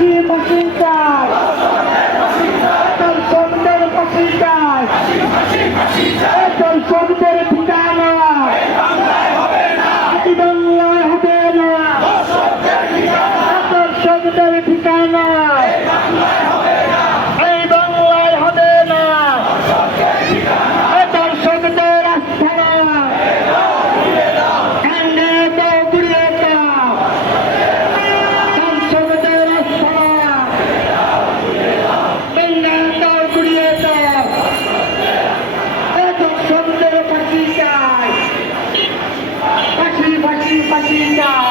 ফাঁসি ফাঁসি চাই দর্শকদের ফাঁসি চাই দর্শকদের ঠিকানা বাংলায় হবে ঠিকানা Linda.